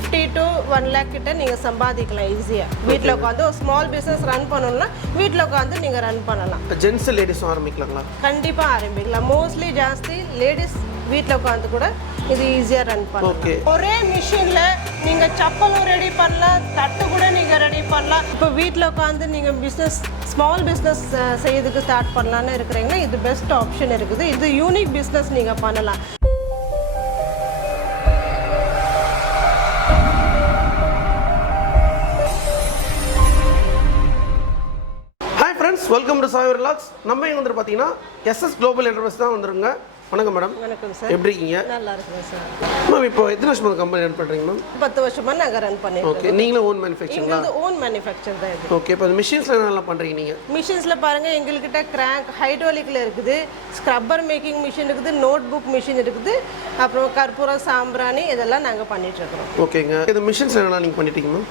50 to 1 lakh கிட்ட நீங்க சம்பாதிக்கலாம் ஈஸியா. வீட்ல உட்கார்ந்து ஒரு ஸ்மால் பிசினஸ் ரன் பண்ணனும்னா வீட்ல உட்கார்ந்து நீங்க ரன் பண்ணலாம். ஜென்ஸ் லேடிஸ் ஆரம்பிக்கலாங்களா? கண்டிப்பா ஆரம்பிக்கலாம். மோஸ்ட்லி ஜாஸ்தி லேடிஸ் வீட்ல உட்கார்ந்து கூட இது ஈஸியா ரன் பண்ணலாம். ஒரே மிஷின்ல நீங்க சப்பலும் ரெடி பண்ணலாம், தட்டு கூட நீங்க ரெடி பண்ணலாம். இப்போ வீட்ல உட்கார்ந்து நீங்க பிசினஸ் ஸ்மால் பிசினஸ் செய்யறதுக்கு ஸ்டார்ட் பண்ணலாம்னு இருக்கிறீங்கன்னா இது பெஸ்ட் ஆப்ஷன் இருக்குது. இது யூனிக் பிசினஸ் நீங்க பண்ணலாம். Hi friends, welcome to Sai relax. நம்ம இங்கே வந்து பார்த்தீங்கன்னா எஸ்எஸ் குளோபல் என்டர்பிரைஸ் தான் வந்துருங்க. வணக்கம் மேடம். வணக்கம் சார். எப்படி இருக்கீங்க? நல்லா இருக்கேன் சார். மேம் இப்போ எத்தனை வருஷமா கம்பெனி ரன் பண்ணுறீங்க மேம்? 10 வருஷமா நாங்கள் ரன் பண்ணிருக்கோம். ஓகே, நீங்களும் ஓன் மேனுஃபேக்சரிங்களா? இது ஓன் மேனுஃபேக்சர் தான் இது. ஓகே, இப்போ மிஷின்ஸ்ல என்னெல்லாம் பண்ணுறீங்க நீங்கள்? மிஷின்ஸில் பாருங்கள், எங்கள்கிட்ட கிராங்க் ஹைட்ராலிக்கில் இருக்குது, ஸ்க்ரப்பர் மேக்கிங் மிஷின் இருக்குது, நோட் புக் மிஷின் இருக்குது, அப்புறம் கற்பூரம் சாம்பிராணி இதெல்லாம் நாங்கள் பண்ணிகிட்ருக்கிறோம். ஓகேங்க, இது மிஷின்ஸ் என்னெல்லாம் நீங்கள் பண்ணிட்டீங்க மேம்?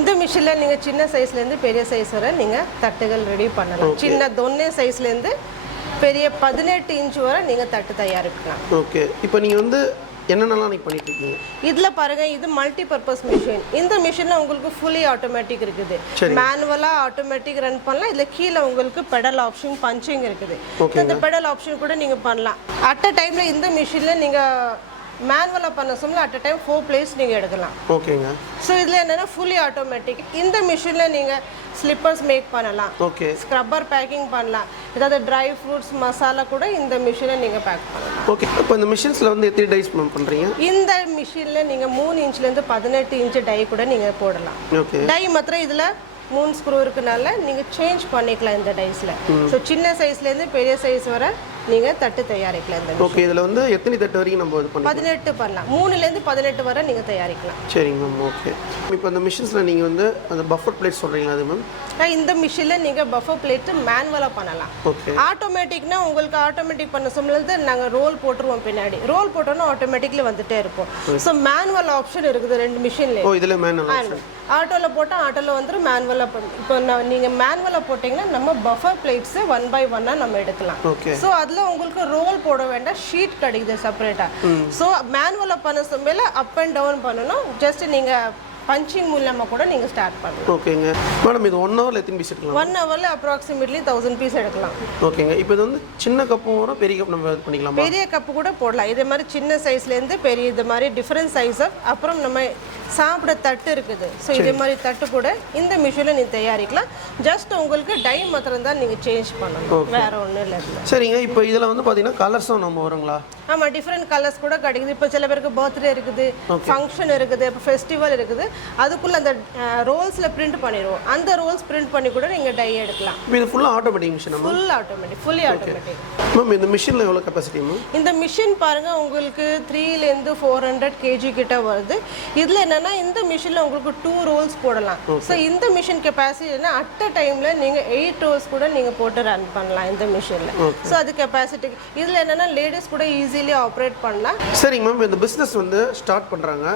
இந்த மிஷினில் நீங்கள் சின்ன சைஸ்லேருந்து பெரிய சைஸ் வரை நீங்கள் தட்டுகள் ரெடி பண்ணலாம். சின்ன தொன்னே சைஸ்லேருந்து பெரிய 18 இன்ச் வரை நீங்கள் தட்டு தயாரிக்கலாம். ஓகே, இப்போ நீங்கள் வந்து என்னென்னலாம் நீங்கள் பண்ணிட்டு இருக்கீங்க? இதில் பாருங்கள், இது மல்டி பர்பஸ் மிஷின். இந்த மிஷினில் உங்களுக்கு ஃபுல்லி ஆட்டோமேட்டிக் இருக்குது. மேனுவலாக ஆட்டோமேட்டிக் ரன் பண்ணலாம். இதில் கீழே உங்களுக்கு பெடல் ஆப்ஷன் பஞ்சிங் இருக்குது. இந்த பெடல் ஆப்ஷன் கூட நீங்கள் பண்ணலாம். அட் அ டைமில் இந்த மிஷினில் நீங்கள் மேனுவலாக பண்ண சொன்னால் அட் அ டைம் 4 பிளேஸ் நீங்கள் எடுக்கலாம். ஓகேங்க. ஸோ இதில் என்னென்னா ஃபுல்லி ஆட்டோமேட்டிக். இந்த மிஷினில் நீங்கள் ஸ்லிப்பர்ஸ் மேக் பண்ணலாம். ஓகே, ஸ்க்ரப்பர் பேக்கிங் பண்ணலாம். ஏதாவது ட்ரை ஃப்ரூட்ஸ் மசாலா கூட இந்த மிஷினை நீங்கள் பேக் பண்ணலாம். ஓகே, இப்போ இந்த மிஷின்ஸில் வந்து எத்தனை டைஸ் பண்ணுறீங்க? இந்த மிஷினில் நீங்கள் 3 இன்ச்லேருந்து 18 இன்ச் டை கூட நீங்கள் போடலாம். ஓகே, டை மாத்திரம் இதில் 3 ஸ்க்ரூ இருக்கனால நீங்கள் சேஞ்ச் பண்ணிக்கலாம் இந்த டைஸில். ஸோ சின்ன சைஸ்லேருந்து பெரிய சைஸ் வரை நீங்கள் தட்டு தயாரிக்கலாம். இந்த ஓகே, இதில் வந்து எத்தனை தட்டு வரைக்கும் நம்ம இது பண்ணலாம்? 18 பண்ணலாம். 3லேருந்து 18 வரை நீங்கள் தயாரிக்கலாம். சரிங்க மேம். ஓகே, இப்போ இந்த மிஷின்ஸில் நீங்கள் வந்து அந்த பஃபர் பிளேட் சொல்கிறீங்களா அது மேம்? இந்த மிஷினில் நீங்கள் பஃபர் பிளேட்டு மேனுவலாக பண்ணலாம். ஓகே, ஆட்டோமேட்டிக்னா உங்களுக்கு ஆட்டோமேட்டிக் பண்ண சொல்லுறது நாங்கள் ரோல் போட்டுருவோம். பின்னாடி ரோல் போட்டோன்னா ஆட்டோமேட்டிக்லி வந்துட்டே இருக்கும். ஸோ மேனுவல் ஆப்ஷன் இருக்குது 2 மிஷின்லேயே. ஓ, இதில் மேனுவல். ஆட்டோவில் போட்டால் ஆட்டோவில் வந்துடும், மேனுவலாக இப்போ நீங்கள் மேனுவலாக போட்டிங்கன்னா நம்ம பஃபர் பிளேட்ஸு 1 by 1 நம்ம எடுக்கலாம். ஓகே, ஸோ அதில் உங்களுக்கு ரோல் போட வேண்டாம், ஷீட் கிடைக்குது செப்பரேட்டாக. ஸோ மேனுவலாக பண்ண சமையல அப் அண்ட் டவுன் பண்ணணும். ஜஸ்ட் நீங்கள் பஞ்சிங் மூலமாக கூட நீங்கள் ஸ்டார்ட் பண்ணலாம். ஓகேங்க மேடம், இது 1 ஹவரில் எத்தனை பீஸ் எடுக்கலாம்? 1 ஹவரில் அப்ராக்சிமேட்லி 1000 பீஸ் எடுக்கலாம். ஓகேங்க, இப்போ இது வந்து சின்ன கப்பும் வரும், பெரிய கப் நம்ம இது பண்ணிக்கலாம். பெரிய கப்பு கூட போடலாம். இதே மாதிரி சின்ன சைஸ்லேருந்து பெரிய இது மாதிரி டிஃப்ரெண்ட் சைஸ் ஆஃப். அப்புறம் நம்ம சாப்பிட தட்டு இருக்குது. ஸோ இதே மாதிரி தட்டு கூட இந்த மிஷினில் நீங்கள் தயாரிக்கலாம். ஜஸ்ட் உங்களுக்கு டை மாத்திரம் தான் நீங்கள் சேஞ்ச் பண்ணணும், வேறு ஒன்றும் இல்லை. சரிங்க, இப்போ இதில் வந்து பார்த்தீங்கன்னா கலர்ஸும் நம்ம வருங்களா? ஆமாம், டிஃப்ரெண்ட் கலர்ஸ் கூட கிடைக்குது. இப்போ சில பேருக்கு பர்த்டே இருக்குது, ஃபங்க்ஷன் இருக்குது, இப்போ ஃபெஸ்டிவல் இருக்குது, அதுக்குள்ளே அந்த ரோல்ஸில் பிரிண்ட் பண்ணிடுவோம். அந்த ரோல்ஸ் பிரிண்ட் பண்ணி கூட நீங்கள் டை எடுக்கலாம். இது ஃபுல்லாக automatic machine? Full automatic, fully automatic. Ma'am, இந்த மிஷினில் எவ்வளோ கெப்பாசிட்டி மேம்? இந்த மிஷின் பாருங்கள், உங்களுக்கு 3லேருந்து 400 kg கிட்ட வருது. இதில் என்னென்னா இந்த மிஷினில் உங்களுக்கு 2 ரோல்ஸ் போடலாம். ஸோ இந்த மிஷின் கெப்பாசிட்டினா அட் அ டைமில் நீங்கள் 8 ரோல்ஸ் கூட நீங்கள் போட்டு ரன் பண்ணலாம் இந்த மிஷினில். ஸோ அது கெப்பாசிட்டி. இதில் என்னென்னா லேடிஸ் கூட ஈஸிலி ஆப்ரேட் பண்ணலாம். சரிங்க மேம், இந்த பிஸ்னஸ் வந்து ஸ்டார்ட் பண்ணுறாங்க,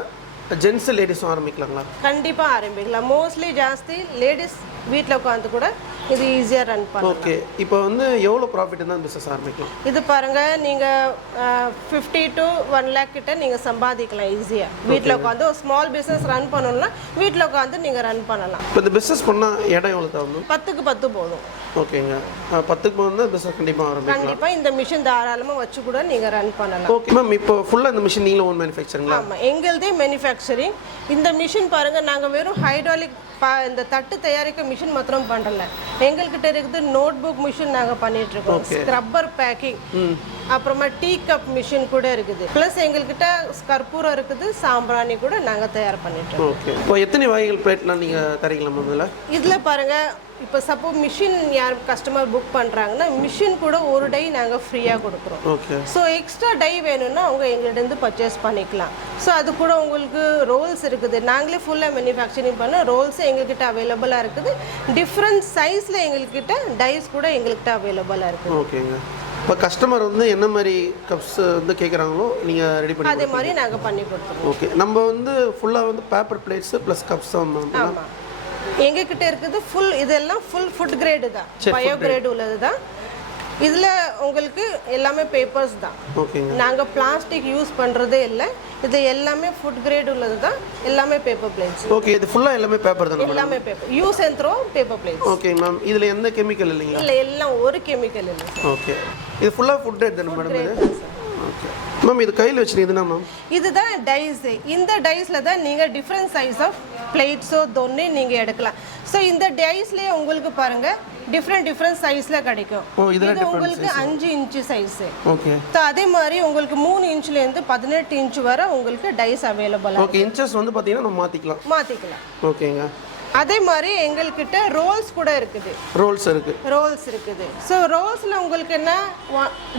ஜென்ஸ் லேடிஸும் ஆரம்பிக்கலாங்களா? கண்டிப்பாக ஆரம்பிக்கலாம். மோஸ்ட்லி ஜாஸ்தி லேடிஸ் வீட்டில் உட்காந்து கூட இது ஈஸியாக ரன் பண்ணலாம். ஓகே, இப்போ வந்து எவ்வளோ ப்ராஃபிட் தான் பிஸ்னஸ் ஆரம்பிக்கலாம்? இது பாருங்கள், நீங்கள் 50 to 1 lakh கிட்ட நீங்கள் சம்பாதிக்கலாம் ஈஸியாக. வீட்டில் உட்காந்து ஒரு ஸ்மால் பிஸ்னஸ் ரன் பண்ணணும்னா வீட்டில் உட்காந்து நீங்கள் ரன் பண்ணலாம். இப்போ இந்த பிஸ்னஸ் பண்ணால் இடம் எவ்வளோ தேவை? 10க்கு 10 போதும். ஓகேங்க, 10க்கு வந்து பிஸ்னஸ் கண்டிப்பாக ஆரம்பிக்கலாம். கண்டிப்பாக இந்த மிஷின் தாராளமாக வச்சு கூட நீங்கள் ரன் பண்ணலாம். ஓகே மேம், இப்போ ஃபுல்லாக இந்த மிஷின் நீங்களும் ஓன் மேனுஃபேக்சரிங்களா? ஆமாம், எங்களுதே மேனுஃபேக்சரிங். இந்த மிஷின் பாருங்கள், நாங்கள் வெறும் ஹைட்ராலிக் இந்த தட்டு தயாரிக்க மிஷின் மாத்திரம் பண்ணுறல. எங்கள்கிட்ட இருக்குது நோட் புக் மிஷின் நாங்கள் பண்ணிகிட்ருக்கோம், ஸ்க்ரப்பர் பேக்கிங், அப்புறமா டீ கப் மிஷின் கூட இருக்குது. ப்ளஸ் எங்கள்கிட்ட கற்பூரம் இருக்குது, சாம்பிராணி கூட நாங்கள் தயார் பண்ணிட்டுருக்கோம். ஓகே, இப்போ எத்தனை வகைகள் பிளேட்லாம் நீங்கள் தரீங்களா முதல்ல? இதில் பாருங்கள், இப்போ சப்போஸ் மிஷின் யார் கஸ்டமர் புக் பண்ணுறாங்கன்னா மிஷின் கூட ஒரு டை நாங்கள் ஃப்ரீயாக கொடுக்குறோம். ஓகே, ஸோ எக்ஸ்ட்ரா டை வேணும்னா அவங்க எங்கள்கிட்ட பர்ச்சேஸ் பண்ணிக்கலாம். ஸோ அது கூட உங்களுக்கு ரோல்ஸ் இருக்குது. நாங்களே ஃபுல்லாக மேனுஃபேக்சரிங் பண்ண ரோல்ஸு எங்கள்கிட்ட அவைலபிளாக இருக்குது. டிஃப்ரெண்ட் சைஸில் எங்கள்கிட்ட டைஸ் கூட எங்கள்கிட்ட அவைலபிளாக இருக்குது. ஓகேங்க, இப்போ கஸ்டமர் வந்து என்ன மாதிரி கப்ஸ் வந்து கேட்குறாங்களோ நீங்கள் ரெடி பண்ணி அதே மாதிரி நாங்கள் பண்ணி கொடுத்துருவோம். ஓகே, நம்ம வந்து ஃபுல்லாக வந்து பேப்பர் பிளேட்ஸு ப்ளஸ் கப்ஸ் தான். ஆமாம், எங்ககிட்ட இருக்குது ஃபுல். இதெல்லாம் ஃபுல் ஃபுட் கிரேடு தான், பயோ கிரேடு உள்ளது தான். இதில் உங்களுக்கு எல்லாமே பேப்பர்ஸ் தான். ஓகேங்க. நாங்கள் பிளாஸ்டிக் யூஸ் பண்ணுறதே இல்லை. இது எல்லாமே ஃபுட் கிரேட் உள்ளது தான். எல்லாமே பேப்பர் பிளேட்ஸ். ஓகே, இது ஃபுல்லாக எல்லாமே பேப்பர் தானே? எல்லாமே paper, use and throw paper plates. Okay ma'am, இதில் எந்த கெமிக்கல் இல்லைங்களா? இல்லை, எல்லாம் ஒரு கெமிக்கல் இல்லை. ஓகே, இது ஃபுல்லாக ஃபுட் கிரேட் தானே மேடம்? இது ஓகே மேம், இது கையில் வச்சுருக்குதுன்னா மேம் இதுதான் டைஸ். இந்த டைஸில் தான் நீங்கள் டிஃப்ரெண்ட் சைஸ் ஆஃப் பிளேட்ஸோ தொன்னே நீங்கள் எடுக்கலாம். ஸோ இந்த டைஸ்லேயே உங்களுக்கு பாருங்கள் டிஃப்ரெண்ட் சைஸில் கிடைக்கும். இது உங்களுக்கு 5 இன்ச்சு சைஸு. ஓகே. ஸோ அதே மாதிரி உங்களுக்கு 3 இன்ச்லேருந்து 18 இன்ச் வரை உங்களுக்கு டைஸ் அவைலபிள். ஓகே, இன்ச்சஸ் வந்து பார்த்தீங்கன்னா நம்ம மாற்றிக்கலாம். ஓகேங்க. அதே மாதிரி எங்கள்கிட்ட ரோல்ஸ் கூட இருக்குது. ரோல்ஸ் இருக்குது. ஸோ ரோல்ஸில் உங்களுக்கு என்ன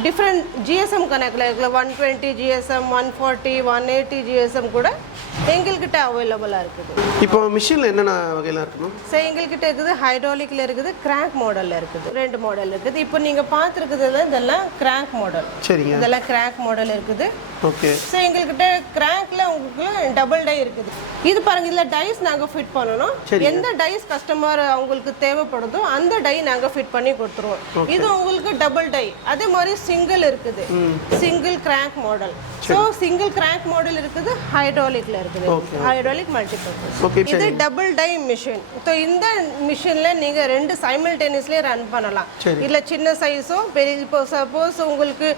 டிஃப்ரெண்ட் ஜிஎஸ்எம் கணக்கில் இருக்குல்ல, 120 ஜிஎஸ்எம், 140, 180 ஜிஎஸ்எம் கூட எங்கள்கிட்ட அவைலபிளாக இருக்குது. இப்போ மிஷினில் என்னென்ன வகையெல்லாம் இருக்குமா? ஸோ எங்கள்கிட்ட இருக்குது ஹைட்ராலிக்கில் இருக்குது, கிராங்க் மாடலில் இருக்குது. 2 மாடல் இருக்குது. இப்போ நீங்கள் பார்த்துருக்குதுல இதெல்லாம் கிராங்க் மாடல். சரிங்க. இதெல்லாம் கிராங்க் மாடல் இருக்குது. ஓகே. ஸோ எங்கள்கிட்ட கிராங்க்ல உங்களுக்கு டபுள் டை இருக்குது. இது பாருங்க, இதில் டைஸ் நாங்கள் ஃபிட் பண்ணணும். எந்த டைஸ் கஸ்டமர் அவங்களுக்கு தேவைப்படுதோ அந்த டை நாங்கள் ஃபிட் பண்ணி கொடுத்துருவோம். இது உங்களுக்கு டபுள் டை. அதே மாதிரி சிங்கிள் இருக்குது, single crank model. So single crank model இருக்குது, ஹைட்ராலிக்ல இருக்குது, ஹைட்ராலிக் மல்டிபர்பஸ். இது டபுள் டை மிஷின். ஸோ இந்த மிஷின்ல நீங்க 2 சைமல்டேனியஸ்லயே ரன் பண்ணலாம். இல்ல சின்ன சைஸோ பெரிய, இப்போ சப்போஸ் உங்களுக்கு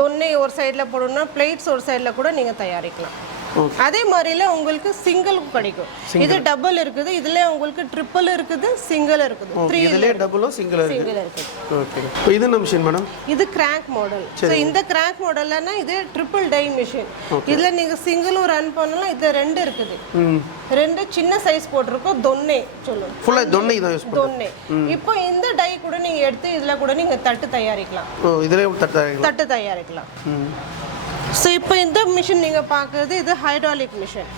தொன்னை ஒரு சைடில் போடணும்னா பிளேட்ஸ் ஒரு சைடில் கூட நீங்க தயாரிக்கலாம். அதே மாதிரில உங்களுக்கு சிங்கிள் கிடைக்கும். இது டபுள் இருக்குது, இதுல உங்களுக்கு ட்ரிபிள் இருக்குது, சிங்கிள் இருக்குது. 3 இதுல டபுளும் சிங்கிள் இருக்குது. ஓகே. இது என்ன மிஷின் மேடம்? இது கிராங்க் மாடல். சோ இந்த கிராங்க் மாடல்னா இது ட்ரிபிள் டை மிஷின். இதுல நீங்க சிங்கிளும் ரன் பண்ணலாம். இது 2 இருக்குது. 2 சின்ன சைஸ் போட்டுருக்கோம். தொன்னை சொல்லுங்க, ஃபுல்லா தொன்னை தான் யூஸ் பண்ணுவோம். தொன்னை. இப்போ இந்த டை கூட நீங்க எடுத்து இதுல கூட நீங்க தட்டு தயாரிக்கலாம். இதுல தட்டு தயாரிக்கலாம். ஸோ இப்போ இந்த மிஷின் நீங்கள் பார்க்குறது இது ஹைட்ராலிக் மிஷின்.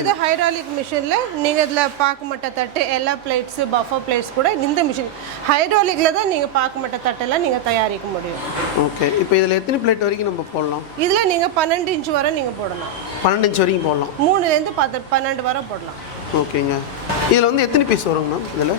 இது ஹைட்ராலிக் மிஷினில் நீங்கள் இதில் பார்க்க தட்டு, எல்லா பிளேட்ஸு, பஃபர் பிளேட்ஸ் கூட இந்த மிஷின் ஹைட்ராலிக்கில் தான் நீங்கள் பார்க்க தட்டெல்லாம் நீங்கள் தயாரிக்க முடியும். ஓகே. இப்போ இதில் எத்தனை பிளேட் வரைக்கும் நம்ம போடலாம்? இதில் நீங்கள் 12 இன்ச் வரை நீங்கள் போடலாம். 12 இன்ச் வரைக்கும் போடலாம். 3லேருந்து 12 வரை போடலாம். ஓகேங்க. இதில் வந்து எத்தனை பீஸ் வருங்க மேம்?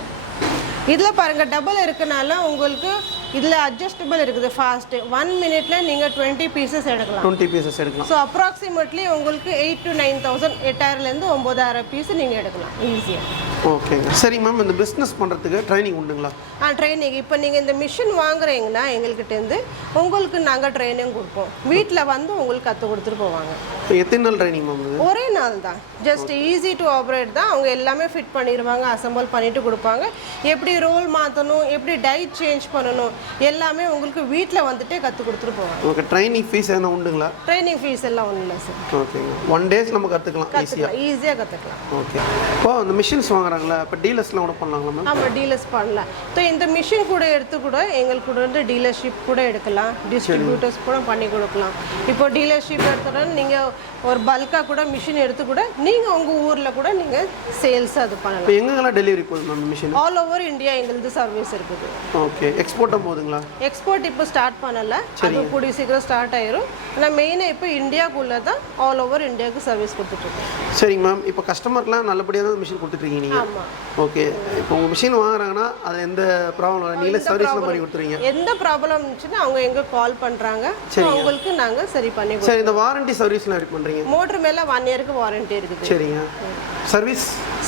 இதில் பாருங்கள் டபுள் இருக்குனால உங்களுக்கு இதில் அட்ஜஸ்டபிள் இருக்குது. ஃபாஸ்ட்டு 1 மினிட்ல நீங்கள் 20 பீசஸ் எடுக்கலாம். 20 பீசஸ் எடுக்கலாம். ஸோ அப்ராக்சிமேட்லி உங்களுக்கு 8,000 to 9,000, 8,000லேருந்து 9,000 பீஸ் நீங்கள் எடுக்கலாம் ஈஸியாக. ஓகேங்க. சரி மேம், இந்த பிஸ்னஸ் பண்ணுறதுக்கு ட்ரைனிங் உண்டுங்களா? ட்ரைனிங் இப்போ நீங்கள் இந்த மிஷின் வாங்குறீங்கன்னா எங்கள்கிட்டேருந்து உங்களுக்கு நாங்கள் ட்ரைனிங் கொடுப்போம். வீட்டில் வந்து உங்களுக்கு கற்றுக் கொடுத்துட்டு போவாங்க. எத்தனை நாள் ட்ரைனிங் மேம்? ஒரே நாள் தான். ஜஸ்ட் ஈஸி டு ஆப்ரேட் தான். அவங்க எல்லாமே ஃபிட் பண்ணிடுவாங்க, அசம்பிள் பண்ணிட்டு கொடுப்பாங்க. எப்படி ரோல் மாற்றணும், எப்படி டைட் சேஞ்ச் பண்ணணும், எல்லாமே உங்களுக்கு வீட்டில் வந்துட்டு கற்றுக் கொடுத்துட்டு போவாங்க. ஓகே. ட்ரைனிங் ஃபீஸ் என்ன உண்டுங்களா? ட்ரைனிங் ஃபீஸ் எல்லாம் ஒன்றும் இல்லை சார். ஓகேங்க. 1 டேஸ் நம்ம கற்றுக்கலாம், ஈஸியாக கற்றுக்கலாம். ஓகே. இப்போ அந்த மிஷின்ஸ் வாங்குறாங்களா, இப்போ டீலர்ஸ்லாம் கூட பண்ணலாங்களா மேம்? ஆமாம், டீலர்ஸ் பண்ணலாம். ஸோ இந்த மிஷின் கூட எடுத்து கூட எங்களுக்கு கூட வந்து டீலர்ஷிப் கூட எடுக்கலாம், டிஸ்ட்ரிபியூட்டர்ஸ் கூட பண்ணி கொடுக்கலாம். இப்போ டீலர்ஷிப் எடுத்துகிட்டா நீங்கள் ஒரு பல்காக கூட மிஷின் எடுத்து கூட நீங்கள் உங்கள் ஊரில் கூட நீங்கள் சேல்ஸ் அது பண்ணலாம். இப்போ எங்கெல்லாம் டெலிவரி போகுது ma'am machine? All over India எங்களுக்கு சர்வீஸ் இருக்குது. ஓகே. எக்ஸ்போர்ட்டும் போகுதுங்களா? எக்ஸ்போர்ட் இப்போ ஸ்டார்ட் பண்ணல, அது கூடிய சீக்கிரம் ஸ்டார்ட் ஆயிரும். ஆனால் மெயினாக இப்போ இந்தியாவுக்குள்ளே தான் ஆல் ஓவர் இந்தியாவுக்கு சர்வீஸ் கொடுத்துட்ருக்கோம். சரிங்க மேம். இப்போ கஸ்டமர்லாம் நல்லபடியாக தான் மிஷின் கொடுத்துட்ருக்கீங்க நீங்கள்? ஆமாம். ஓகே. இப்போ உங்கள் மிஷின் வாங்குறாங்கன்னா அது எந்த ப்ராப்ளம் நீங்களே சர்வீஸ்லாம் பண்ணி கொடுத்துருவீங்க? எந்த ப்ராப்ளம் இருந்துச்சுன்னா அவங்க எங்கே கால் பண்ணுறாங்க, அவங்களுக்கு நாங்கள் சரி பண்ணி. சரி, இந்த வாரண்டி சர்வீஸ்லாம் எப்படி பண்ணுறீங்க? மோட்டர் மேலே 1 இயருக்கு வாரண்டி இருக்குது. சரிங்க.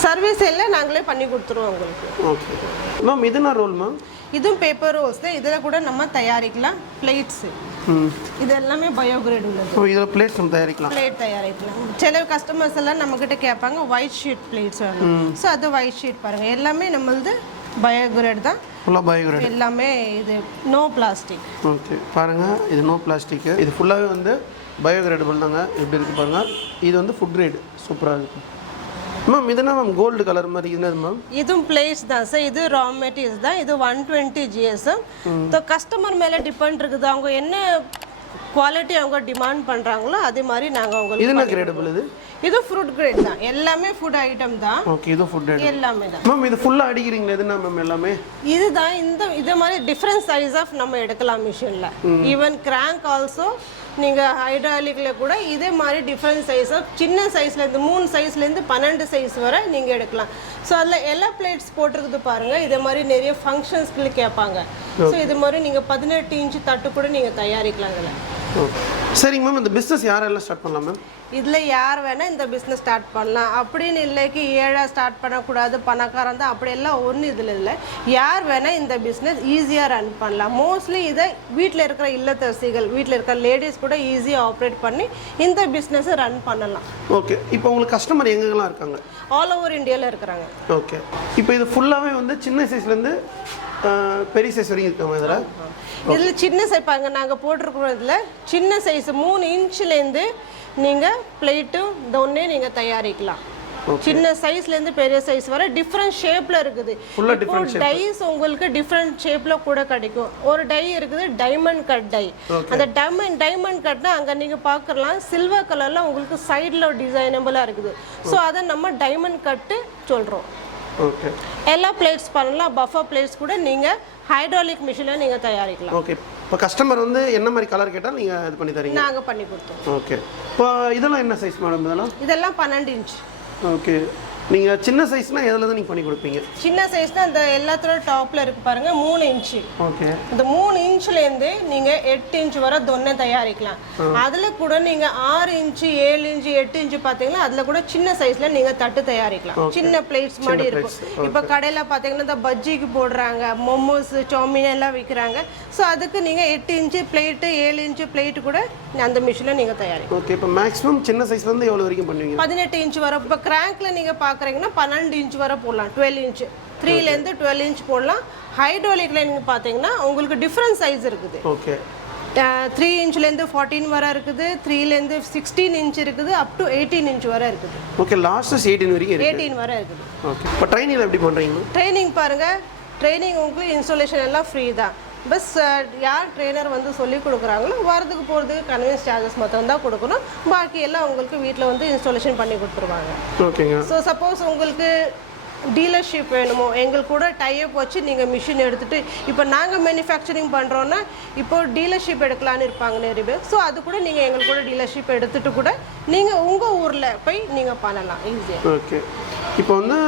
சர்வீஸ் எல்லாம் நாங்களே பண்ணி கொடுத்துருவோம் உங்களுக்கு. Okay ma'am. இதுனா ரோல் மேம்? இதுவும் பேப்பர் ரோல்ஸ் தான். இதில் கூட நம்ம தயாரிக்கலாம் பிளேட்ஸு. இது எல்லாமே பயோகிரேட் உள்ளது. ஓ, இதில் பிளேட்ஸ் நம்ம தயாரிக்கலாம். பிளேட் தயாரிக்கலாம். சில கஸ்டமர்ஸ் எல்லாம் நம்மக்கிட்ட கேட்பாங்க ஒயிட் ஷீட் பிளேட்ஸ் வேணும். ஸோ அது ஒயிட் ஷீட் பாருங்கள், எல்லாமே நம்மளது பயோகிரேட் தான். ஃபுல்லாக பயோகிரேட் எல்லாமே. இது நோ பிளாஸ்டிக். ஓகே. பாருங்கள், இது நோ பிளாஸ்டிக்கு. இது ஃபுல்லாகவே வந்து பயோகிரேடபிள் தாங்க. எப்படி இருக்குது பாருங்கள். இது வந்து ஃபுட் கிரேடு சூப்பராக இருக்குது மேம். இதுனா மேம் கோல்டு கலர் மாதிரி என்னது மேம்? இதுவும் பிளேட்ஸ் தான் சார். இது ரா மெட்டீரியல்ஸ் தான். இது 120 GSM. ஸோ கஸ்டமர் மேலே டிபெண்ட் இருக்குது, அவங்க என்ன குவாலிட்டி அவங்க டிமாண்ட் பண்ணுறாங்களோ அதே மாதிரி நாங்கள் உங்களுக்கு. இது என்ன கிரேடபிள்? இது ஃப்ரூட் கிரேட் தான், எல்லாமே ஃபுட் ஐட்டம் தான். ஓகே, இது ஃபுட் கிரேட் எல்லாமே தான். மேம் இது ஃபுல்லா அடிக்கிறீங்களா? எதுனா மேம் எல்லாமே இதுதான். இதே மாதிரி டிஃப்ரெண்ட் சைஸ் ஆஃப் நம்ம எடுக்கலாம் மிஷினில். ஈவன் கிராங்க் ஆல்சோ நீங்கள் ஹைட்ராலிக்கில் கூட இதே மாதிரி டிஃப்ரெண்ட் சைஸ் ஆஃப் சின்ன சைஸ்லேருந்து 3 சைஸ்லேருந்து 12 சைஸ் வரை நீங்கள் எடுக்கலாம். ஸோ அதில் எல்லா பிளேட்ஸ் போட்டிருக்குது பாருங்கள். இதே மாதிரி நிறைய ஃபங்க்ஷன்ஸ்க்கு கேட்பாங்க. ஸோ இது மாதிரி நீங்கள் 18 இன்ச்சு தட்டு கூட நீங்கள் தயாரிக்கலாம் இதில். சரிங்க மேம், இந்த பிஸ்னஸ் யாரெல்லாம் ஸ்டார்ட் பண்ணலாம் மேம்? இதில் யார் வேணால் இந்த பிஸ்னஸ் ஸ்டார்ட் பண்ணலாம் அப்படின்னு இல்லைக்கு ஏழை ஸ்டார்ட் பண்ணக்கூடாது பணக்காரன் தான் அப்படியெல்லாம் ஒன்றும் இதில் இல்லை. யார் வேணால் இந்த பிஸ்னஸ் ஈஸியாக ரன் பண்ணலாம். மோஸ்ட்லி இதை வீட்டில் இருக்கிற இல்லத்தரசிகள், வீட்டில் இருக்கிற லேடிஸ் கூட ஈஸியாக ஆப்ரேட் பண்ணி இந்த பிஸ்னஸை ரன் பண்ணலாம். ஓகே, இப்போ உங்களுக்கு கஸ்டமர் எங்கெங்கெல்லாம் இருக்காங்க? ஆல் ஓவர் இந்தியாவில் இருக்கிறாங்க. ஓகே, இப்போ இது ஃபுல்லாகவே வந்து சின்ன சைஸ்லேருந்து பெரிய சைஸ் வரைக்கும் இருக்காங்க இதில். இதில் சின்ன சைஸ் பாருங்க, நாங்கள் போட்டிருக்கிறோம். இதில் சின்ன சைஸ் 3 இன்ச்லேருந்து நீங்கள் பிளேட்டு டொன்னே நீங்கள் தயாரிக்கலாம். சின்ன சைஸ்லேருந்து பெரிய சைஸ் வரை டிஃப்ரெண்ட் ஷேப்பில் இருக்குது. இப்போ டைஸ் உங்களுக்கு டிஃப்ரெண்ட் ஷேப்பில் கூட கிடைக்கும். ஒரு டை இருக்குது டைமண்ட் கட் டை. அந்த டைமண்ட் கட்னா அங்கே நீங்கள் பார்க்கலாம் சில்வர் கலரில் உங்களுக்கு சைடில் டிசைனபிளாக இருக்குது. ஸோ அதை நம்ம டைமண்ட் கட்டு சொல்கிறோம். ஓகே, எல்லா பிளேட்ஸ் பண்ணலாம். பஃபா பிளேட்ஸ் கூட நீங்கள் ஹைட்ராலிக் மிஷினில் நீங்கள் தயாரிக்கலாம். ஓகே, இப்போ கஸ்டமர் வந்து என்ன மாதிரி கலர் கேட்டால் நீங்கள் இது பண்ணி தரீங்க? நாங்கள் பண்ணி கொடுத்தோம். ஓகே, இப்போ இதெல்லாம் என்ன சைஸ் மேடம்? இதெல்லாம் 12 இன்ச். ஓகே, நீங்கள் சின்ன சைஸ்னால் எதில் தான் நீங்கள் பண்ணி கொடுப்பீங்க? சின்ன சைஸ்னால் இந்த எல்லாத்தோட டாப்பில் இருக்கு பாருங்க 3 இன்ச்சு. ஓகே, இந்த 3 இன்ச்லேருந்து நீங்கள் 8 இன்ச் வரை தொன்னை தயாரிக்கலாம். அதில் கூட நீங்கள் 6 இன்ச்சு 7 இன்ச்சு 8 இன்ச்சு பார்த்தீங்கன்னா அதில் கூட சின்ன சைஸில் நீங்கள் தட்டு தயாரிக்கலாம். சின்ன பிளேட்ஸ் மாதிரி இருக்கும். இப்போ கடையில் பார்த்தீங்கன்னா இந்த பஜ்ஜிக்கு போடுறாங்க, மொமோஸ் சௌமின் எல்லாம் விற்கிறாங்க. ஸோ அதுக்கு நீங்கள் 8 இன்ச்சு பிளேட்டு 7 இன்ச்சு பிளேட்டு கூட அந்த மிஷினில் நீங்கள் தயாரிக்கலாம். ஓகே, இப்போ மேக்ஸிமம் சின்ன சைஸ்லேருந்து எவ்வளோ வரைக்கும் பண்ணுவீங்க? 18 இன்ச் வரை. இப்போ கிராங்க்ல நீங்கள் பார்க்குறீங்கன்னா 12 இன்ச் வரை போடலாம். 12 இன்ச் 3லேருந்து 12 இன்ச் போடலாம். ஹைட்ராலிக்ல நீங்கள் பார்த்தீங்கன்னா உங்களுக்கு டிஃப்ரெண்ட் சைஸ் இருக்குது. ஓகே, 3 இன்ச்லேருந்து 14 வரை இருக்குது, 3லேருந்து 16 இன்ச் இருக்குது, அப் டு 18 இன்ச் வரை இருக்குது. ஓகே, லாஸ்ட் 18 வரைக்கும் இருக்கு. 18 வரை இருக்குது. ஓகே, இப்போ ட்ரைனிங் எப்படி பண்ணுறீங்க? ட்ரைனிங் பாருங்கள், ட்ரைனிங் உங்களுக்கு இன்ஸ்டாலேஷன் எல்லாம் ஃப்ரீ தான். பஸ் யார் ட்ரெயினர் வந்து சொல்லி கொடுக்குறாங்களோ வரதுக்கு போகிறதுக்கு கன்வீன்ஸ் சார்ஜஸ் மொத்தம் தான் கொடுக்கணும். பாக்கி எல்லாம் உங்களுக்கு வீட்டில் வந்து இன்ஸ்டாலேஷன் பண்ணி கொடுத்துருவாங்க. ஓகேங்க. ஸோ சப்போஸ் உங்களுக்கு டீலர்ஷிப் வேணுமோ எங்களுக்கு கூட டைப் வச்சு நீங்கள் மிஷின் எடுத்துகிட்டு இப்போ நாங்கள் மேனுஃபேக்சரிங் பண்ணுறோன்னா இப்போ டீலர்ஷிப் எடுக்கலான்னு இருப்பாங்க நிறைய பேர். ஸோ அது கூட நீங்கள் எங்களுக்கு கூட டீலர்ஷிப் எடுத்துகிட்டு கூட நீங்கள் உங்கள் ஊரில் போய் நீங்கள் பண்ணலாம் ஈஸியாக. ஓகே, இப்போ வந்து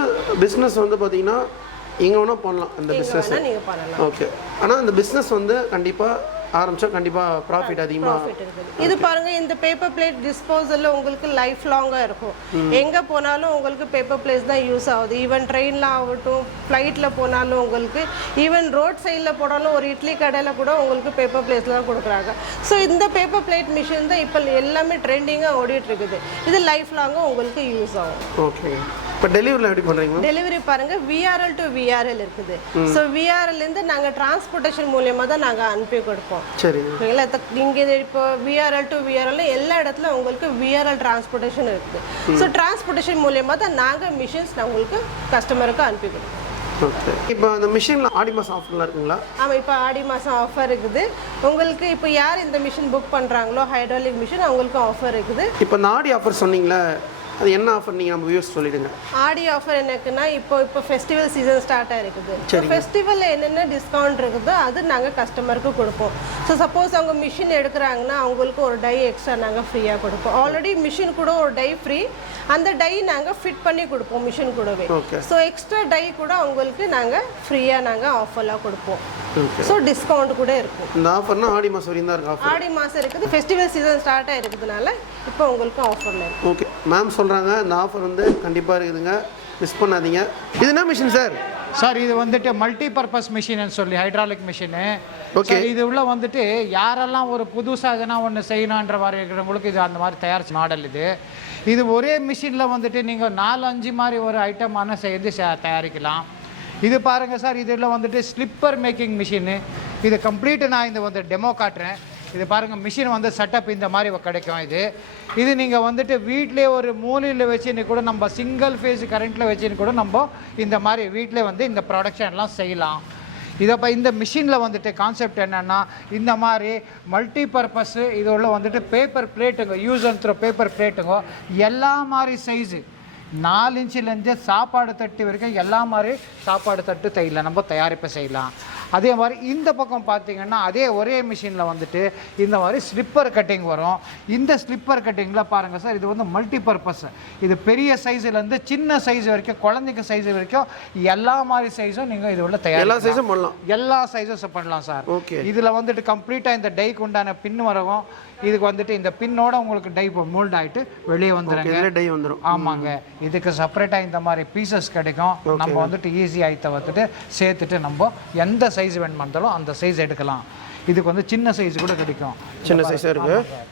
பிஸ்னஸ் வந்து பார்த்தீங்கன்னா எங்கே வேணால் பண்ணலாம் இந்த பிஸ்னஸ் நீங்கள் பண்ணலாம். ஓகே, ஆனால் இந்த பிஸ்னஸ் வந்து கண்டிப்பாக ஆரம்பித்தா கண்டிப்பாக ப்ராஃபிட் அதிகமாக இருக்குது. இது பாருங்க, இந்த பேப்பர் பிளேட் டிஸ்போசலில் உங்களுக்கு லைஃப் லாங்காக இருக்கும். எங்கே போனாலும் உங்களுக்கு பேப்பர் பிளேட்ஸ் தான் யூஸ் ஆகுது. ஈவன் ட்ரெயினில் ஆகட்டும், ஃப்ளைட்டில் போனாலும் உங்களுக்கு, ஈவன் ரோட் சைடில் போனாலும் ஒரு இட்லி கடையில் கூட உங்களுக்கு பேப்பர் பிளேட்ஸ் தான் கொடுக்குறாங்க. ஸோ இந்த பேப்பர் பிளேட் மிஷின் தான் இப்போ எல்லாமே ட்ரெண்டிங்காக ஓடிட்டு இருக்குது. இது லைஃப் லாங்காக உங்களுக்கு யூஸ் ஆகும். ஓகே, இப்போ டெலிவரியில் எப்படி பண்ணுறீங்க? டெலிவரி பாருங்கள் VRL to VRL இருக்குது. ஸோ VRLலேருந்து நாங்கள் டிரான்ஸ்போர்ட்டேஷன் மூலியமாக தான் நாங்கள் அனுப்பி கொடுப்போம். சரி, ஓகேங்களா? இங்கே இப்போ VRL to VRL எல்லா இடத்துல உங்களுக்கு VRL டிரான்ஸ்போர்ட்டேஷன் இருக்குது. ஸோ டிரான்ஸ்போர்ட்டேஷன் மூலியமாக தான் நாங்கள் மிஷின்ஸ் உங்களுக்கு கஸ்டமருக்கு அனுப்பி கொடுப்போம். ஓகே, இப்போ அந்த மிஷினில் ஆடி மாதம் ஆஃபர்லாம் இருக்குங்களா? ஆமாம், இப்போ ஆடி மாதம் ஆஃபர் இருக்குது உங்களுக்கு. இப்போ யார் இந்த மிஷின் புக் பண்ணுறாங்களோ ஹைட்ராலிக் மிஷின் அவங்களுக்கு ஆஃபர் இருக்குது. இப்போ இந்த ஆடி ஆஃபர் சொன்னீங்களே, அது என்ன ஆஃபர் நீங்கள் நம்ம வியூஸ் சொல்லிடுங்க. ஆடி ஆஃபர் எனக்குன்னா இப்போ ஃபெஸ்டிவல் சீசன் ஸ்டார்ட் ஆகிருக்குது. ஃபெஸ்டிவலில் என்னென்ன டிஸ்கவுண்ட் இருக்குதோ அது நாங்கள் கஸ்டமருக்கு கொடுப்போம். ஸோ சப்போஸ் அவங்க மிஷின் எடுக்கிறாங்கன்னா அவங்களுக்கு ஒரு டை எக்ஸ்ட்ரா நாங்கள் ஃப்ரீயாக கொடுப்போம். ஆல்ரெடி மிஷின் கூட ஒரு டை ஃப்ரீ, அந்த டை நாங்கள் ஃபிட் பண்ணி கொடுப்போம் மிஷின் கூடவே. ஸோ எக்ஸ்ட்ரா டை கூட அவங்களுக்கு நாங்கள் ஃப்ரீயாக நாங்கள் ஆஃபர்லாம் கொடுப்போம். ஸோ டிஸ்கவுண்ட் கூட இருக்கும். இந்த ஆஃபர்னா ஆடி மாதம் வரையும் தான் இருக்கு. ஆடி மாதம் இருக்குது, ஃபெஸ்டிவல் சீசன் ஸ்டார்ட் ஆகிருக்கிறதுனால இப்போ உங்களுக்கு ஆஃபரில் இருக்குது. ஓகே, மேம் சொல்கிறாங்க இந்த ஆஃபர் வந்து கண்டிப்பாக இருக்குதுங்க, மிஸ் பண்ணாதீங்க. இது என்ன மிஷின் சார்? சார் இது வந்துட்டு மல்டி பர்பஸ் மிஷின்னு சொல்லி ஹைட்ராலிக் மிஷினு. ஓகே, இது உள்ள வந்துட்டு யாரெல்லாம் ஒரு புதுசாக எதனா ஒன்று செய்யணுன்ற மாதிரி இருக்கிறவங்களுக்கு இது அந்த மாதிரி தயாரிச்ச மாடல். இது ஒரே மிஷினில் வந்துட்டு நீங்கள் 4-5 மாதிரி ஒரு ஐட்டமான செய்து தயாரிக்கலாம். இது பாருங்கள் சார், இதில் வந்துட்டு ஸ்லிப்பர் மேக்கிங் மிஷினு. இது கம்ப்ளீட்டு நான் இந்த வந்து டெமோ காட்டுறேன். இது பாருங்கள், மிஷின் வந்து செட்டப் இந்த மாதிரி கிடைக்கும். இது நீங்கள் வந்துட்டு வீட்டிலே ஒரு மூலையில் வச்சுன்னு கூட நம்ம சிங்கிள் ஃபேஸ் கரண்ட்டில் வச்சுன்னு கூட நம்ம இந்த மாதிரி வீட்டிலே வந்து இந்த ப்ரொடக்ஷன்லாம் செய்யலாம். இதை இந்த மிஷினில் வந்துட்டு கான்செப்ட் என்னென்னா இந்த மாதிரி மல்டி பர்பஸ்ஸு இது உள்ள வந்துட்டு பேப்பர் பிளேட்டுங்க, யூஸ் அண்ட் த்ரோ பேப்பர் பிளேட்டுங்க, எல்லா மாதிரி சைஸு 4 இன்ச்சிலேருந்து சாப்பாடு தட்டு வரைக்கும் எல்லா மாதிரி சாப்பாடு தட்டு தையில் நம்ம தயாரிப்பு செய்யலாம். அதே மாதிரி இந்த பக்கம் பார்த்தீங்கன்னா அதே ஒரே மிஷினில் வந்துட்டு இந்த மாதிரி ஸ்லிப்பர் கட்டிங் வரும். இந்த ஸ்லிப்பர் கட்டிங்கில் பாருங்கள் சார், இது வந்து மல்டி பர்பஸ். இது பெரிய சைஸ்லேருந்து சின்ன சைஸ் வரைக்கும், குழந்தைங்க சைஸ் வரைக்கும் எல்லா மாதிரி சைஸும் நீங்கள் இது உள்ள தயார் எல்லா சைஸும் பண்ணலாம். எல்லா சைஸும் பண்ணலாம் சார். ஓகே. இதில் வந்துட்டு கம்ப்ளீட்டாக இந்த டைக்கு உண்டான பின் வரவும், இதுக்கு வந்துட்டு இந்த பின்னோட உங்களுக்கு டை மோல்ட் ஆகிட்டு வெளியே வந்துடுங்க. டை வந்துடும். ஆமாங்க. இதுக்கு செப்பரேட்டாக இந்த மாதிரி பீசஸ் கிடைக்கும். நம்ம வந்துட்டு ஈஸியாக ஐத்தை வந்துட்டு சேர்த்துட்டு நம்ம எந்த சைஸ் வேணுமானாலும் அந்த சைஸ் எடுக்கலாம். இதுக்கு வந்து சின்ன சைஸ் கூட கிடைக்கும். சின்ன சைஸாக இருக்குது.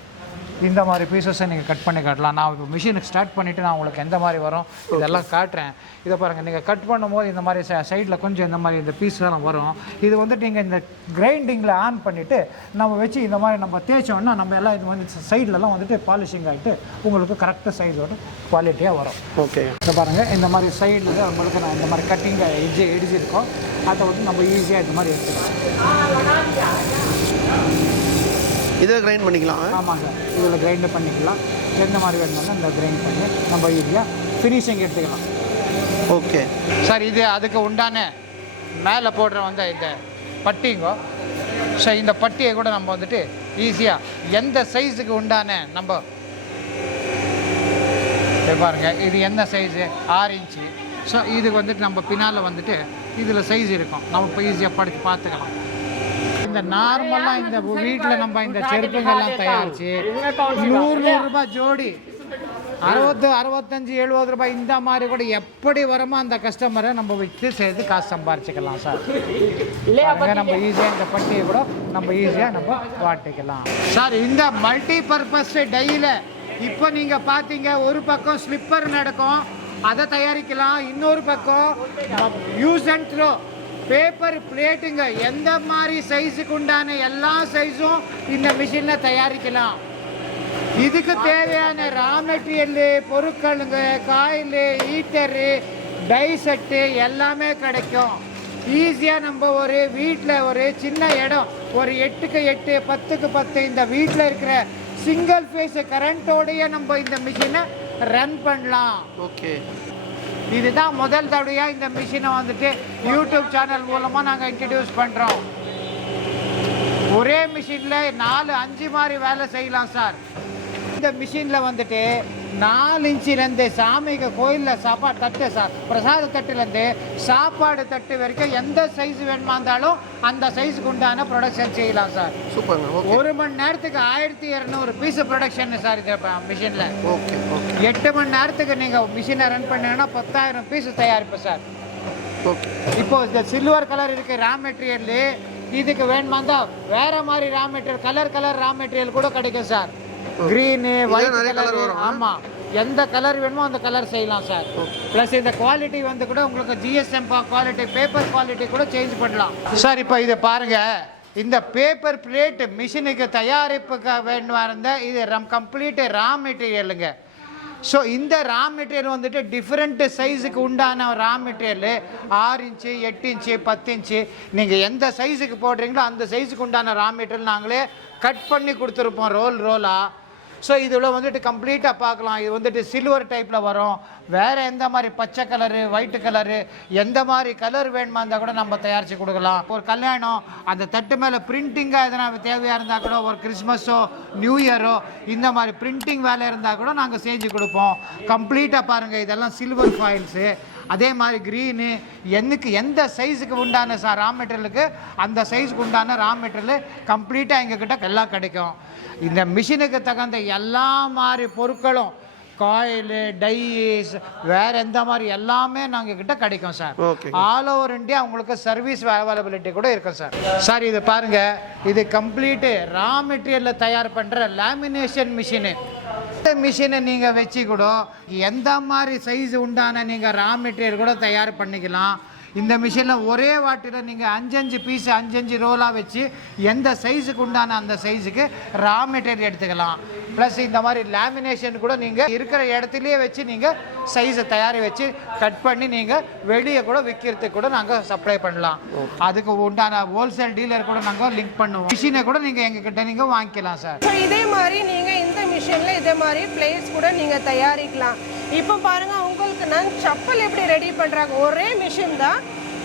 இந்த மாதிரி பீசஸை நீங்கள் கட் பண்ணி காட்டலாம். நான் இப்போ மிஷினுக்கு ஸ்டார்ட் பண்ணிவிட்டு நான் உங்களுக்கு எந்த மாதிரி வரும் இதெல்லாம் காட்டுறேன். இதை பாருங்கள், நீங்கள் கட் பண்ணும்போது இந்த மாதிரி சைடில் கொஞ்சம் இந்த மாதிரி இந்த பீஸ்லாம் வரும். இது வந்துட்டு நீங்கள் இந்த கிரைண்டிங்கில் ஆன் பண்ணிவிட்டு நம்ம வச்சு இந்த மாதிரி நம்ம தேய்ச்சோன்னா நம்ம எல்லாம் இது வந்து சைட்லலாம் வந்துட்டு பாலிஷிங் ஆகிட்டு உங்களுக்கு கரெக்டாக சைஸோட குவாலிட்டியாக வரும். ஓகே. இதை பாருங்கள், இந்த மாதிரி சைடில் நம்மளுக்கு நான் இந்த மாதிரி கட்டிங் இடிச்சிருக்கோம். அதை வந்து நம்ம ஈஸியாக இந்த மாதிரி எடுத்துக்கலாம். இதை கிரைண்ட் பண்ணிக்கலாம். ஆமாம் சார், இதில் கிரைண்ட் பண்ணிக்கலாம். எந்த மாதிரி வேணும்னா இந்த கிரைண்ட் பண்ணி நம்ம ஈஸியாக ஃபினிஷிங் எடுத்துக்கலாம். ஓகே சார், இது அதுக்கு உண்டான மேலே போடுற வந்து இந்த பட்டிங்கோ. ஸோ இந்த பட்டியை கூட நம்ம வந்துட்டு ஈஸியாக எந்த சைஸுக்கு உண்டான நம்ம பாருங்க, இது என்ன சைஸு 6 இன்ச்சு. ஸோ இதுக்கு வந்துட்டு நம்ம பின்னால் வந்துட்டு இதில் சைஸ் இருக்கும். நம்ம இப்போ ஈஸியாக படித்து பார்த்துக்கலாம். இந்த நார்மலாக இந்த வீட்டில் நம்ம இந்த செருப்புங்கெல்லாம் தயாரிச்சு 100 ரூபாய் ஜோடி, 60, 65, 70 ரூபாய் இந்த மாதிரி கூட எப்படி வருமோ அந்த கஸ்டமரை நம்ம விற்று சேர்த்து காசு சம்பாரிச்சிக்கலாம் சார். நம்ம ஈஸியாக இந்த பட்டியை கூட நம்ம ஈஸியாக நம்ம வாட்டிக்கலாம் சார். இந்த மல்டி பர்பஸ் டையில் இப்போ நீங்கள் பார்த்தீங்க, ஒரு பக்கம் ஸ்லிப்பர் நடக்கும், அதை தயாரிக்கலாம். இன்னொரு பக்கம் யூஸ் அண்ட் த்ரோ பேப்பர் பிளேட்டுங்க, எந்த மாதிரி சைஸுக்கு உண்டான எல்லா சைஸும் இந்த மிஷினில் தயாரிக்கலாம். இதுக்கு தேவையான ரா மெட்டீரியலு, பொருட்களுங்க, காயிலு, ஹீட்டரு, டை செட்டு எல்லாமே கிடைக்கும். ஈஸியாக நம்ம ஒரு வீட்டில் ஒரு சின்ன இடம், ஒரு 8x 8, 10x 10 இந்த வீட்டில் இருக்கிற சிங்கிள் ஃபேஸ் கரண்ட்டோடைய நம்ம இந்த மிஷினை ரன் பண்ணலாம். ஓகே. இதுதான் முதல் தடவையாக இந்த மிஷினை வந்துட்டு யூடியூப் சேனல் மூலமாக நாங்கள் இன்ட்ரடியூஸ் பண்ணுறோம். ஒரே மிஷினில் 4, 5 மாதிரி வேலை செய்யலாம் சார். இந்த மிஷினில் வந்துட்டு 4 இன்ச்சிலேருந்து சாமிக்கு கோயிலில் சாப்பாடு தட்டு சார், பிரசாத தட்டுலேருந்து சாப்பாடு தட்டு வரைக்கும் எந்த சைஸ் வேணுமா இருந்தாலும் அந்த சைஸுக்கு உண்டான ப்ரொடக்ஷன் செய்யலாம் சார். சூப்பர். ஒரு மணி நேரத்துக்கு 1200 பீஸ் ப்ரொடக்ஷன் சார் இந்த மிஷினில். ஓகே. 8 மணி நேரத்துக்கு நீங்கள் மிஷினை ரன் பண்ணீங்கன்னா 10,000 பீஸ் தயாரிப்பு சார். ஓகே. இப்போ இந்த சில்வர் கலர் இருக்குது ரா மெட்டீரியல், இதுக்கு வேணுமா இருந்தால் வேறு மாதிரி raw material, colour raw material கூட கிடைக்கும் சார். க்ரீனு, ஒயிட் கலர், ஆமாம், எந்த கலர் வேணுமோ அந்த கலர் செய்யலாம் சார். ப்ளஸ் இந்த குவாலிட்டி வந்து கூட உங்களுக்கு ஜிஎஸ்எம் குவாலிட்டி, பேப்பர் குவாலிட்டி கூட சேஞ்ச் பண்ணலாம் சார். இப்போ இதை பாருங்கள், இந்த பேப்பர் பிளேட் மிஷினுக்கு தயாரிப்புக்கு வேணுமா இருந்தால் இது கம்ப்ளீட் ரா மெட்டீரியலுங்க. ஸோ இந்த ரா மெட்டீரியல் வந்துட்டு டிஃப்ரெண்ட் சைஸுக்கு உண்டான raw material 6 inch, 8 inch, 10 inch, நீங்கள் எந்த சைஸுக்கு போடுறீங்களோ அந்த சைஸுக்கு உண்டான ரா மெட்டீரியல் நாங்களே கட் பண்ணி கொடுத்துருப்போம் ரோலாக. ஸோ இதில் வந்துட்டு கம்ப்ளீட்டாக பார்க்கலாம். இது வந்துட்டு சில்வர் டைப்பில் வரும். வேறு எந்த மாதிரி பச்சை கலரு, ஒயிட்டு கலரு, எந்த மாதிரி கலர் வேணுமா இருந்தால் கூட நம்ம தயாரித்து கொடுக்கலாம். ஒரு கல்யாணம் அந்த தட்டு மேலே பிரிண்டிங்காக எதனா தேவையாக இருந்தால் கூட, ஒரு கிறிஸ்மஸோ நியூ இயரோ இந்த மாதிரி பிரிண்டிங் வேலை இருந்தால் கூட நாங்கள் செஞ்சு கொடுப்போம். கம்ப்ளீட்டாக பாருங்கள், இதெல்லாம் சில்வர் ஃபாயில்ஸு. அதே மாதிரி க்ரீனு, எந்த சைஸுக்கு உண்டான ரா மெட்டீரியலுக்கு அந்த சைஸுக்கு உண்டான ரா மெட்டீரியல் கம்ப்ளீட்டாக எங்ககிட்ட எல்லாம் கிடைக்கும். இந்த மிஷினுக்கு தகுந்த எல்லா மாதிரி பொருட்களும், காயிலு, டைஸ், வேறு எந்த மாதிரி எல்லாமே நாங்கள் கிட்ட கிடைக்கும் சார். ஆல் ஓவர் இந்தியா உங்களுக்கு சர்வீஸ் அவைலபிலிட்டி கூட இருக்கும் சார். சார் இது பாருங்கள், இது கம்ப்ளீட்டு ரா மெட்டீரியலில் தயார் பண்ணுற லேமினேஷன் மிஷினு. இந்த மிஷினை நீங்கள் வச்சு கூட எந்த மாதிரி சைஸ் உண்டான நீங்கள் ரா மெட்டீரியல் கூட தயார் பண்ணிக்கலாம். இந்த மிஷினில் ஒரே வாட்டியில் நீங்கள் 5 பீஸ் 5 ரோலாக வச்சு எந்த சைஸுக்கு உண்டான அந்த சைஸுக்கு ரா மெட்டீரியல் எடுத்துக்கலாம். ப்ளஸ் இந்த மாதிரி லேமினேஷன் கூட நீங்கள் இருக்கிற இடத்துலையே வச்சு நீங்கள் சைஸை தயாரி வச்சு கட் பண்ணி நீங்கள் வெளியே கூட விற்கிறதுக்கு கூட நாங்கள் சப்ளை பண்ணலாம். அதுக்கு உண்டான ஹோல்சேல் டீலர் கூட நாங்கள் லிங்க் பண்ணுவோம். மிஷினை கூட நீங்கள் எங்ககிட்ட நீங்கள் வாங்கிக்கலாம் சார். ஸோ இதே மாதிரி நீங்கள் இந்த மிஷினில் இதே மாதிரி பிளேட்ஸ் கூட நீங்கள் தயாரிக்கலாம். இப்போ பாருங்கள், உங்களுக்கு நான் செப்பல் எப்படி ரெடி பண்ணுறாங்க, ஒரே மிஷின் தான்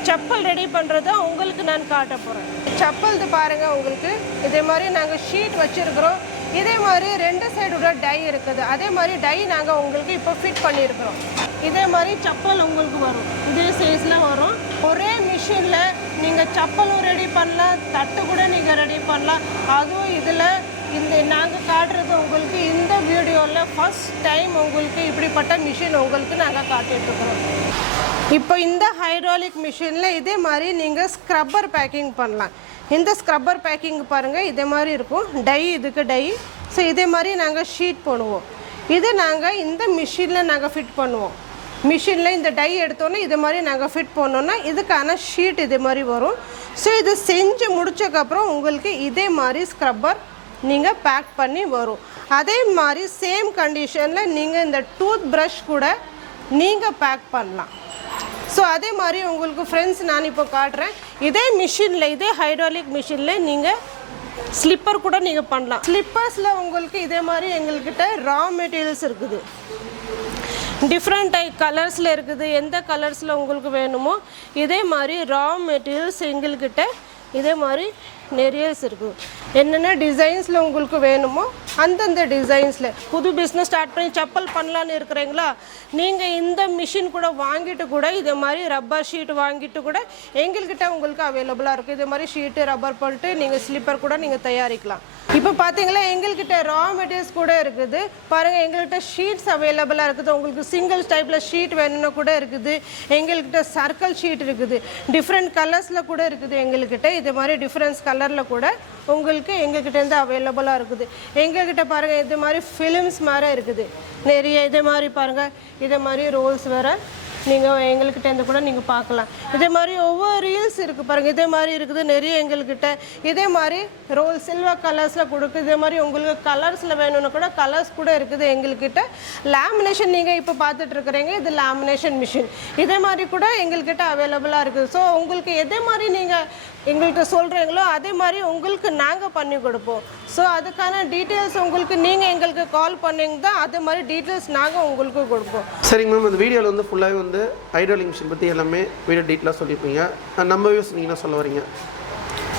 செப்பல் ரெடி பண்ணுறதை உங்களுக்கு நான் காட்ட போகிறேன். செப்பல் இது பாருங்கள், உங்களுக்கு இதே மாதிரி நாங்கள் ஷீட் வச்சுருக்குறோம். இதே மாதிரி 2 சைடோட டை இருக்குது. அதே மாதிரி டை நாங்கள் உங்களுக்கு இப்போ ஃபிட் பண்ணியிருக்கிறோம். இதே மாதிரி செப்பல் உங்களுக்கு வரும், இதே சைஸில் வரும். ஒரே மிஷினில் நீங்கள் செப்பலும் ரெடி பண்ணலாம், தட்டு கூட நீங்கள் ரெடி பண்ணலாம். அதுவும் இதில் இந்த நாங்கள் காட்டுறது உங்களுக்கு இந்த வீடியோவில் ஃபஸ்ட் டைம் உங்களுக்கு இப்படிப்பட்ட மிஷின் உங்களுக்கு நாங்கள் காட்டிகிட்ருக்குறோம். இப்போ இந்த ஹைட்ராலிக் மிஷினில் இதே மாதிரி நீங்கள் ஸ்க்ரப்பர் பேக்கிங் பண்ணலாம். இந்த ஸ்க்ரப்பர் பேக்கிங் பாருங்கள், இதே மாதிரி இருக்கும். டை, இதுக்கு டை. ஸோ இதே மாதிரி நாங்கள் ஷீட் பண்ணுவோம். இது நாங்கள் இந்த மிஷினில் நாங்கள் ஃபிட் பண்ணுவோம். மிஷினில் இந்த டை எடுத்தோன்னே இதே மாதிரி நாங்கள் ஃபிட் பண்ணோன்னா இதுக்கான ஷீட் இதே மாதிரி வரும். ஸோ இது செஞ்சு முடிச்சக்கப்புறம் உங்களுக்கு இதே மாதிரி ஸ்க்ரப்பர் நீங்கள் பேக் பண்ணி வரும். அதே மாதிரி சேம் கண்டிஷனில் நீங்கள் இந்த டூத் ப்ரஷ் கூட நீங்கள் பேக் பண்ணலாம். ஸோ அதே மாதிரி உங்களுக்கு ஃப்ரெண்ட்ஸ் நான் இப்போ காட்டுறேன். இதே மிஷினில், இதே ஹைட்ராலிக் மிஷினில் நீங்கள் ஸ்லிப்பர் கூட நீங்கள் பண்ணலாம். ஸ்லிப்பர்ஸில் உங்களுக்கு இதே மாதிரி எங்கள்கிட்ட ரா மெட்டீரியல்ஸ் இருக்குது. டிஃப்ரெண்ட் கலர்ஸில் இருக்குது. எந்த கலர்ஸில் உங்களுக்கு வேணுமோ இதே மாதிரி ரா மெட்டீரியல்ஸ் எங்கள்கிட்ட இதே மாதிரி நிறையஸ் இருக்குது. என்னென்ன டிசைன்ஸில் உங்களுக்கு வேணுமோ அந்தந்த டிசைன்ஸில். புது பிஸ்னஸ் ஸ்டார்ட் பண்ணி செப்பல் பண்ணலான்னு இருக்கிறீங்களா, நீங்கள் இந்த மிஷின் கூட வாங்கிட்டு கூட இதே மாதிரி ரப்பர் ஷீட் வாங்கிட்டு கூட எங்கள்கிட்ட உங்களுக்கு அவைலபிளாக இருக்குது. இதே மாதிரி ஷீட்டு ரப்பர் பண்ணிட்டு நீங்கள் ஸ்லிப்பர் கூட நீங்கள் தயாரிக்கலாம். இப்போ பார்த்தீங்களா, எங்கள்கிட்ட ரா மெட்டீரியல்ஸ் கூட இருக்குது. பாருங்கள், எங்கள்கிட்ட ஷீட்ஸ் அவைலபிளாக இருக்குது. உங்களுக்கு சிங்கிள் டைப்பில் ஷீட் வேணும்னா கூட இருக்குது. எங்கள்கிட்ட சர்க்கிள் ஷீட் இருக்குது. டிஃப்ரெண்ட் கலர்ஸில் கூட இருக்குது எங்கள்கிட்ட. இதே மாதிரி டிஃப்ரெண்ட்ஸ் கலரில் கூட உங்களுக்கு எங்ககிட்டேருந்து அவைலபிளாக இருக்குது. எங்ககிட்ட பாருங்கள், இது மாதிரி ஃபிலிம்ஸ் மாதிரி இருக்குது நிறைய. இதே மாதிரி பாருங்கள், இதே மாதிரி ரோல்ஸ் வேறு நீங்கள் எங்கள்கிட்டேருந்து கூட நீங்கள் பார்க்கலாம். இதே மாதிரி ஒவ்வொரு ரீல்ஸ் இருக்குது பாருங்கள், இதே மாதிரி இருக்குது நிறைய எங்கள்கிட்ட. இதே மாதிரி ரோல் சில்வர் கலர்ஸில் கொடுக்குது. இதே மாதிரி உங்களுக்கு கலர்ஸில் வேணும்னா கூட கலர்ஸ் கூட இருக்குது எங்கள்கிட்ட. லேமினேஷன் நீங்கள் இப்போ பார்த்துட்ருக்குறீங்க, இது லேமினேஷன் மிஷின். இதே மாதிரி கூட எங்கள்கிட்ட அவைலபிளாக இருக்குது. ஸோ உங்களுக்கு எதே மாதிரி நீங்கள் எங்கள்கிட்ட சொல்கிறீங்களோ அதே மாதிரி உங்களுக்கு நாங்கள் பண்ணி கொடுப்போம். ஸோ அதுக்கான டீட்டெயில்ஸ் உங்களுக்கு நீங்கள் எங்களுக்கு கால் பண்ணிங்க தான் அதே மாதிரி டீட்டெயில்ஸ் நாங்கள் உங்களுக்கு கொடுப்போம். சரிங்க மேம், இந்த வீடியோவில் வந்து ஃபுல்லாகவே வந்து ஹைட்ராலிக் மிஷின் பற்றி எல்லாமே வீடியோ டீட்டெயிலாக சொல்லியிருப்பீங்க. நம்ம வியூஸ் நீங்கள் என்ன சொல்ல வரீங்க?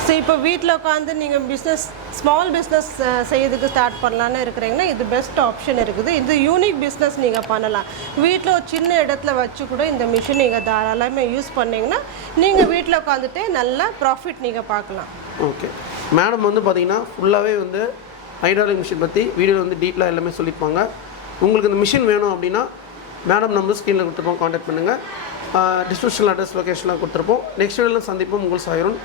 ஸோ இப்போ வீட்டில் உட்காந்து நீங்கள் பிஸ்னஸ், ஸ்மால் பிஸ்னஸ் செய்யறதுக்கு ஸ்டார்ட் பண்ணலான்னு இருக்கிறீங்கன்னா இது பெஸ்ட் ஆப்ஷன் இருக்குது. இது யூனிக் பிஸ்னஸ் நீங்கள் பண்ணலாம். வீட்டில் ஒரு சின்ன இடத்துல வச்சு கூட இந்த மிஷின் நீங்கள் தாராளமாக யூஸ் பண்ணிங்கன்னா நீங்கள் வீட்டில் உட்காந்துட்டு நல்லா ப்ராஃபிட் நீங்கள் பார்க்கலாம். ஓகே மேடம், வந்து பார்த்தீங்கன்னா ஃபுல்லாகவே வந்து ஹைட்ராலிக் மிஷின் பற்றி வீடியோவில் வந்து டீட்டெயிலாக எல்லாமே சொல்லியிருப்பாங்க. உங்களுக்கு இந்த மிஷின் வேணும் அப்படின்னா மேடம் நம்ம ஸ்க்ரீனில் கொடுத்துருப்போம், காண்டாக்ட் பண்ணுங்கள். டிஸ்கிரிப்ஷனில் அட்ரஸ் லொக்கேஷன்லாம் கொடுத்துருப்போம். நெக்ஸ்ட் வீடியோவில் சந்திப்போம். உங்கள் சாயிரும்.